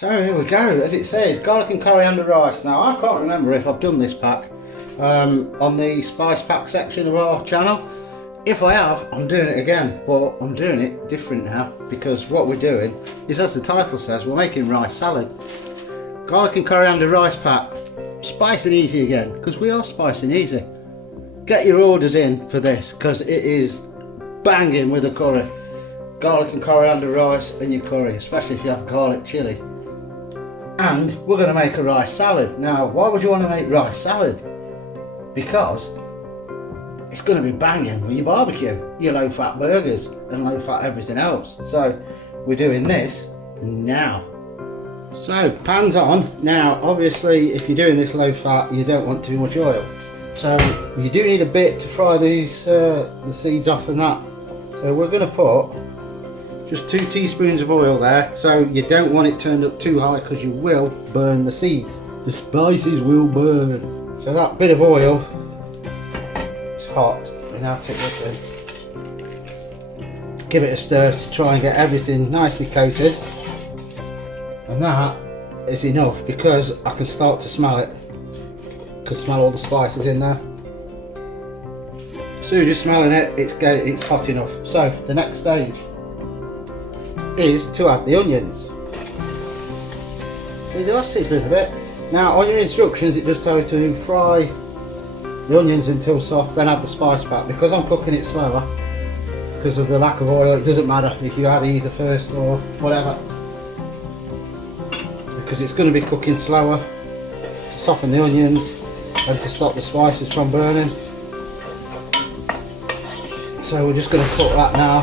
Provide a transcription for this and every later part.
So here we go, as it says, garlic and coriander rice. Now I can't remember if I've done this pack on the spice pack section of our channel. If I have, I'm doing it again, but I'm doing it different now because what we're doing is, as the title says, we're making rice salad. Garlic and coriander rice pack, spice and easy again, because we are spice and easy. Get your orders in for this because it is banging with the curry. Garlic and coriander rice and your curry, especially if you have garlic chilli. And we're going to make a rice salad. Now, why would you want to make rice salad? Because it's going to be banging with your barbecue, your low fat burgers and low fat everything else. So we're doing this now. So pan's on. Now obviously if you're doing this low fat you don't want too much oil. So you do need a bit to fry these the seeds off and that. So we're going to put just 2 teaspoons of oil there, so you don't want it turned up too high because you will burn the seeds. The spices will burn. So that bit of oil is hot. We now take this in. Give it a stir to try and get everything nicely coated. And that is enough because I can start to smell it. I can smell all the spices in there. As soon as you're smelling it, it's hot enough. So the next stage is to add the onions. See, the last season a bit. Now on your instructions it does tell you to fry the onions until soft, then add the spice pack. Because I'm cooking it slower, because of the lack of oil, it doesn't matter if you add either first or whatever. Because it's going to be cooking slower, to soften the onions and to stop the spices from burning. So we're just going to cook that now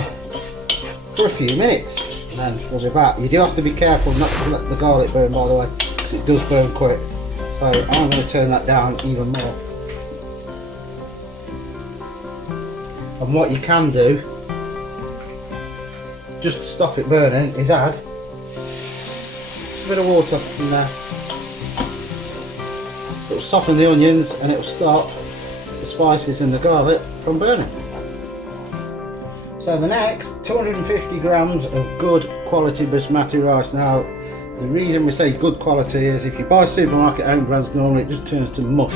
for a few minutes. And then we'll be back. You do have to be careful not to let the garlic burn, by the way, because it does burn quick. So I'm going to turn that down even more. And what you can do, just to stop it burning, is add just a bit of water in there. It will soften the onions and it will stop the spices and the garlic from burning. So the next 250 grams of good quality basmati rice. Now the reason we say good quality is if you buy supermarket owned brands normally it just turns to mush.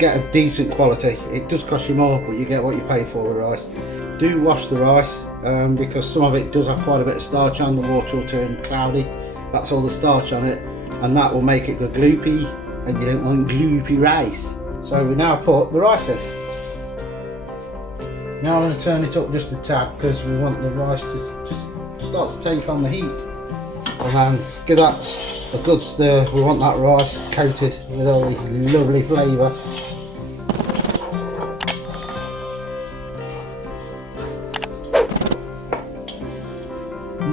Get a decent quality. It does cost you more but you get what you pay for with rice. Do wash the rice because some of it does have quite a bit of starch on. The water will turn cloudy. That's all the starch on it and that will make it go gloopy and you don't want gloopy rice. So we now put the rice in. Now I'm going to turn it up just a tad because we want the rice to just start to take on the heat. And then give that a good stir. We want that rice coated with all the lovely flavour.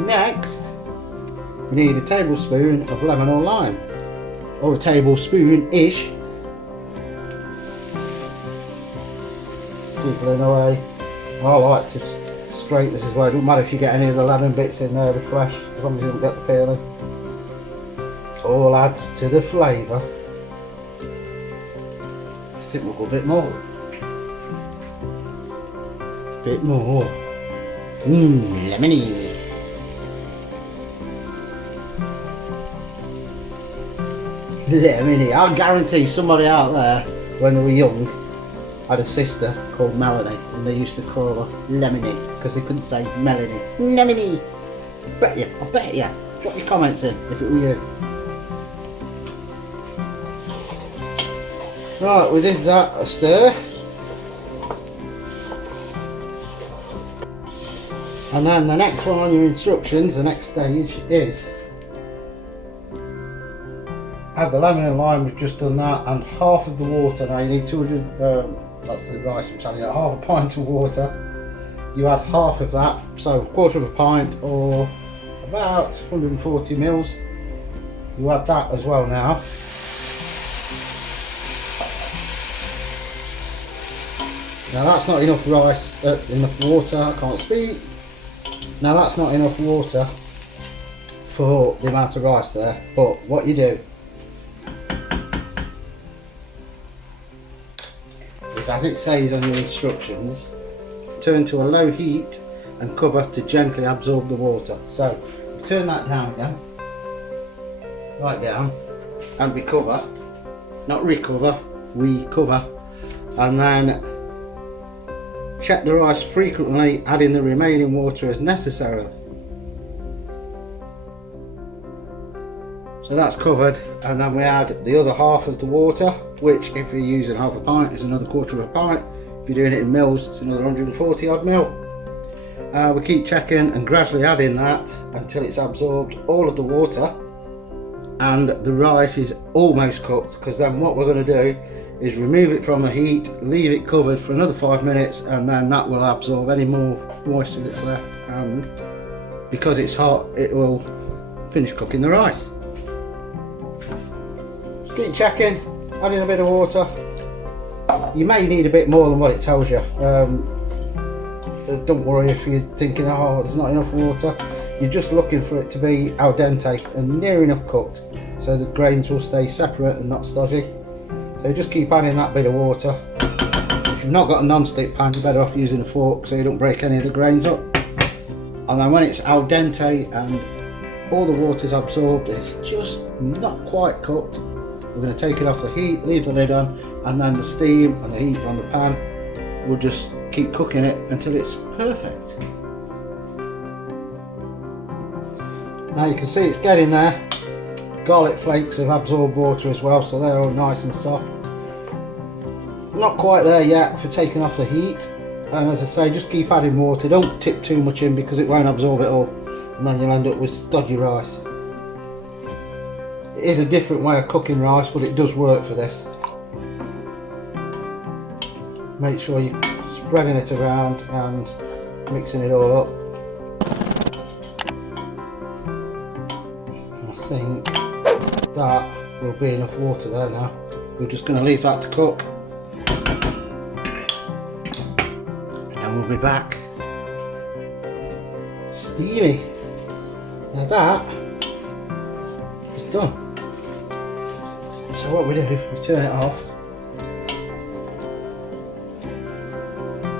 Next, we need a tablespoon of lemon or lime. Or a tablespoon-ish. Sizzling away. I like to scrape this as well. It doesn't matter if you get any of the lemon bits in there, the flesh, as long as you don't get the peeling. All adds to the flavour. I think we'll go a bit more. Bit more. Lemony. Lemony. I guarantee somebody out there, when they were young, had a sister called Melanie and they used to call her Lemony because they couldn't say Melanie. Lemony! I bet you. Drop your comments in if it were you. Right, we did that a stir. And then the next one on your instructions, the next stage is add the lemon and lime. We've just done that, and half of the water. Now you need 200 that's the rice I'm telling you, half a pint of water. You add half of that, so a quarter of a pint or about 140 mils. You add that as well now. Now that's not enough rice, enough water, I can't speak. Now that's not enough water for the amount of rice there, but what you do is, as it says on your instructions, turn to a low heat and cover to gently absorb the water. So turn that down again. right down and recover, not recover, recover, and then check the rice frequently, adding the remaining water as necessary. So that's covered, and then we add the other half of the water, which if you're using half a pint is another quarter of a pint. If you're doing it in mils, it's another 140 odd mil. We keep checking and gradually adding that until it's absorbed all of the water and the rice is almost cooked, because then what we're going to do is remove it from the heat, leave it covered for another 5 minutes, and then that will absorb any more moisture that's left, and because it's hot it will finish cooking the rice. Just keep checking, adding a bit of water. You may need a bit more than what it tells you. Don't worry if you're thinking, oh, there's not enough water. You're just looking for it to be al dente and near enough cooked so the grains will stay separate and not stodgy. So just keep adding that bit of water. If you've not got a non-stick pan, you're better off using a fork so you don't break any of the grains up. And then when it's al dente and all the water's absorbed, it's just not quite cooked, we're going to take it off the heat, leave the lid on, and then the steam and the heat from the pan will just keep cooking it until it's perfect. Now you can see it's getting there. Garlic flakes have absorbed water as well, so they're all nice and soft. Not quite there yet for taking off the heat, and as I say, just keep adding water. Don't tip too much in because it won't absorb it all, and then you'll end up with stodgy rice. It is a different way of cooking rice, but it does work for this. Make sure you're spreading it around and mixing it all up. I think that will be enough water there now. We're just going to leave that to cook, and we'll be back. Steamy. Now that is done. So what we do, we turn it off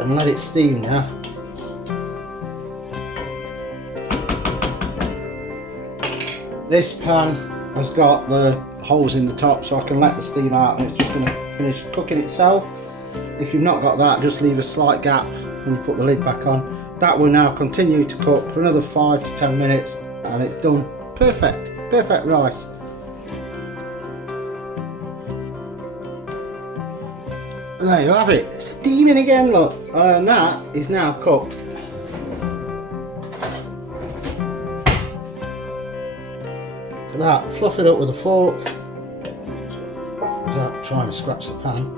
and let it steam now. This pan has got the holes in the top so I can let the steam out, and it's just going to finish cooking itself. If you've not got that, just leave a slight gap when you put the lid back on. That will now continue to cook for another 5 to 10 minutes and it's done. Perfect, perfect rice. There you have it, steaming again, look, and that is now cooked. Look at that, fluff it up with a fork without trying to scratch the pan.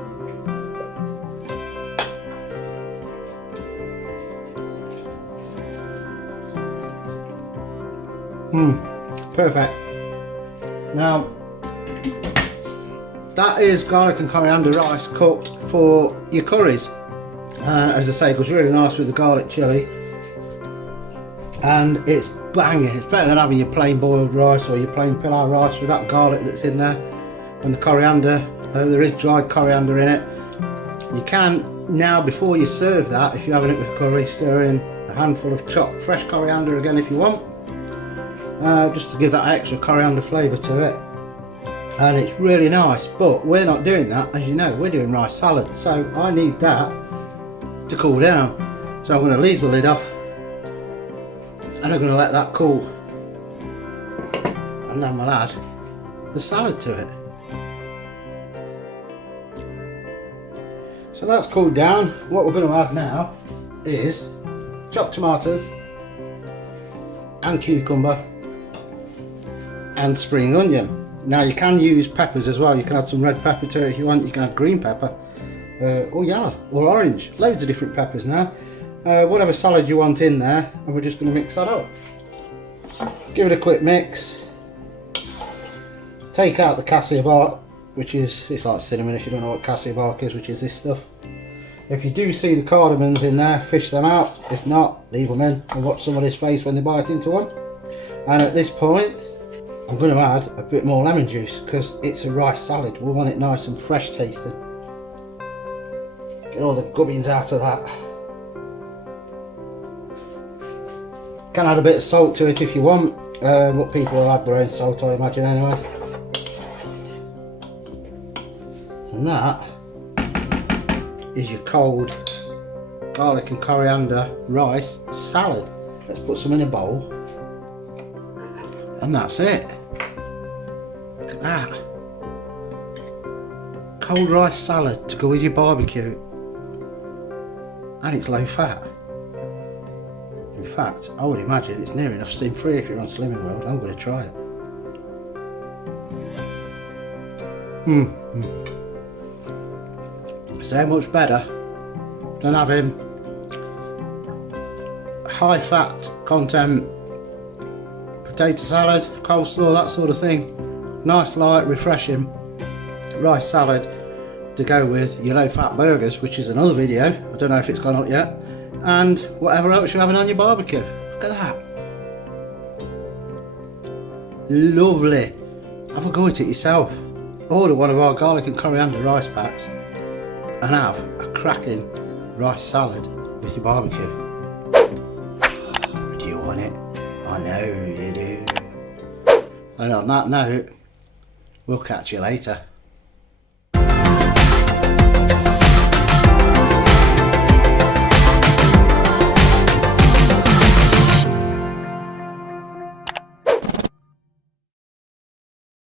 Perfect. Now, that is garlic and coriander rice cooked for your curries. As I say, it goes really nice with the garlic chilli, and it's banging. It's better than having your plain boiled rice or your plain pilau rice with that garlic that's in there. And the coriander, there is dried coriander in it. You can now, before you serve that, if you're having it with curry, stir in a handful of chopped fresh coriander again if you want, just to give that extra coriander flavour to it. And it's really nice, but we're not doing that, as you know, we're doing rice salad, so I need that to cool down. So I'm going to leave the lid off and I'm going to let that cool, and then we'll add the salad to it. So that's cooled down. What we're going to add now is chopped tomatoes and cucumber and spring onion. Now you can use peppers as well. You can add some red pepper to it if you want. You can add green pepper or yellow or orange. Loads of different peppers now. Whatever salad you want in there, and we're just going to mix that up. Give it a quick mix. Take out the cassia bark, which is, it's like cinnamon if you don't know what cassia bark is, which is this stuff. If you do see the cardamoms in there, fish them out. If not, leave them in and watch somebody's face when they bite into one. And at this point, I'm going to add a bit more lemon juice because it's a rice salad. We want it nice and fresh tasting. Get all the gubbins out of that. Can add a bit of salt to it if you want. But people will add their own salt, I imagine, anyway. And that is your cold garlic and coriander rice salad. Let's put some in a bowl. And that's it. Look at that. Cold rice salad to go with your barbecue. And it's low fat. In fact, I would imagine it's near enough sin free if you're on Slimming World. I'm going to try it. So much better than having high fat content potato salad, coleslaw, that sort of thing. Nice, light, refreshing rice salad to go with your low fat burgers, which is another video. I don't know if it's gone up yet. And whatever else you're having on your barbecue. Look at that. Lovely. Have a go at it yourself. Order one of our garlic and coriander rice packs and have a cracking rice salad with your barbecue. Do you want it? I know you do. And on that note, we'll catch you later.